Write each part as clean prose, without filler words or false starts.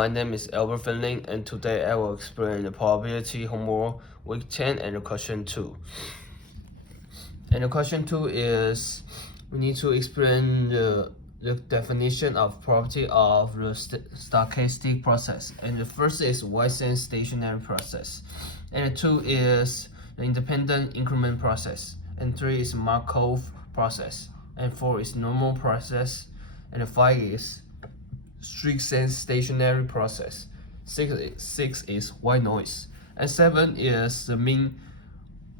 my name is Albert-fang, and today I will explain the probability homework week 10 and the question 2. And the question 2 is we need to explain the definition of property of the stochastic process. And the first is White-sense stationary process. And the 2 is the independent increment process. And 3 is Markov process. And 4 is normal process. And the 5 is strict sense stationary process. 6 is white noise. And 7 is the mean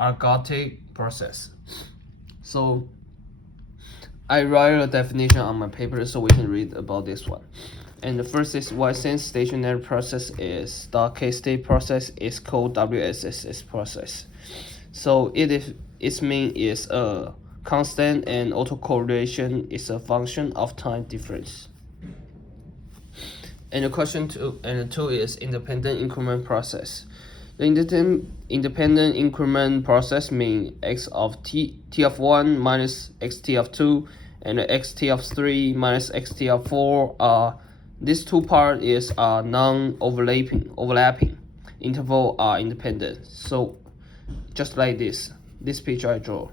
ergodic process. So I write a definition on my paper so we can read about this one. And the first is white sense stationary process is stochastic process is called WSS process. So its mean is a constant and autocorrelation is a function of time difference. And the question 2 and the 2 is independent increment process. The independent increment process means x of t of 1 minus xt of 2 and the xt of 3 minus xt of 4 these two parts is non-overlapping interval are independent. So just like this picture I draw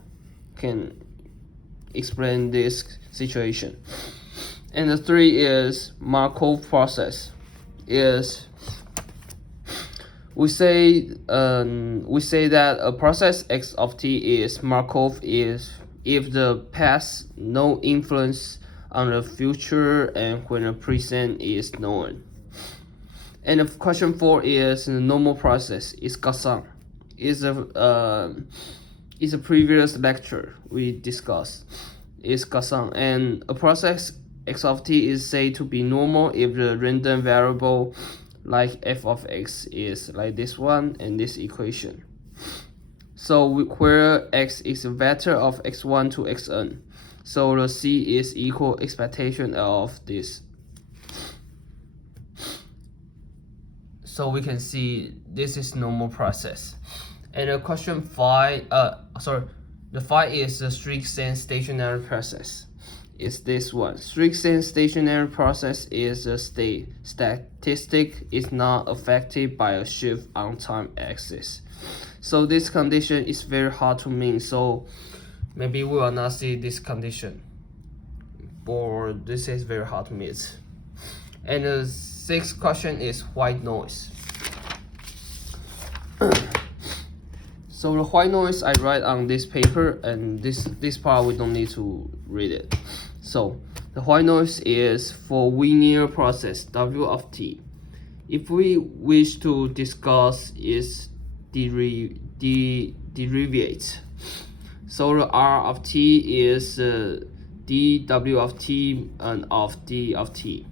can explain this situation. And the 3 is Markov process. Is we say that a process x of t is Markov is if the past no influence on the future and when the present is known. And the question 4 is the normal process is Gassan. Is a previous lecture we discussed is Gassan, and a process x of t is said to be normal if the random variable like f of x is like this one and this equation. So where x is a vector of x1 to xn, so the c is equal expectation of this. So we can see this is normal process. And the question 5 the 5 is the strict sense stationary process. Is this one. Strict sense stationary process is a statistic is not affected by a shift on time axis. So this condition is very hard to mean, so maybe we will not see this condition, or this is very hard to meet. And the 6th question is white noise. So the white noise I write on this paper, and this part we don't need to read it. So the white noise is for linear process W of t. If we wish to discuss its derivatives, so the R of t is dW of t and of d of t.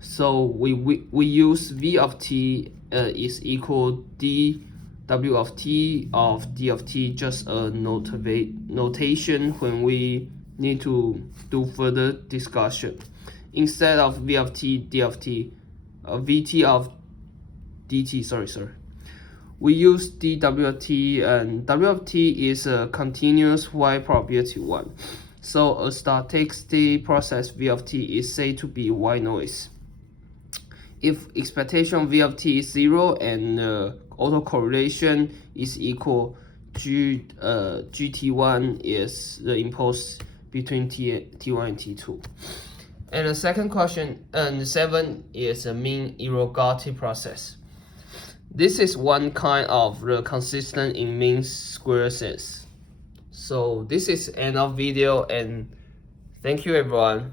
So we use V of t is equal dW of t of d of t, just a notation when we need to do further discussion. Instead of V of t, d of t, Vt of dt, we use dW of t, and W of t is a continuous white probability one. So a stochastic process V of t is said to be white noise if expectation V of t is 0 and autocorrelation is equal. GT1 is the impulse between T1 and T2. And the second question, and 7 is a mean ergodic process. This is one kind of the consistent in mean square sense. So this is end of video, and thank you everyone.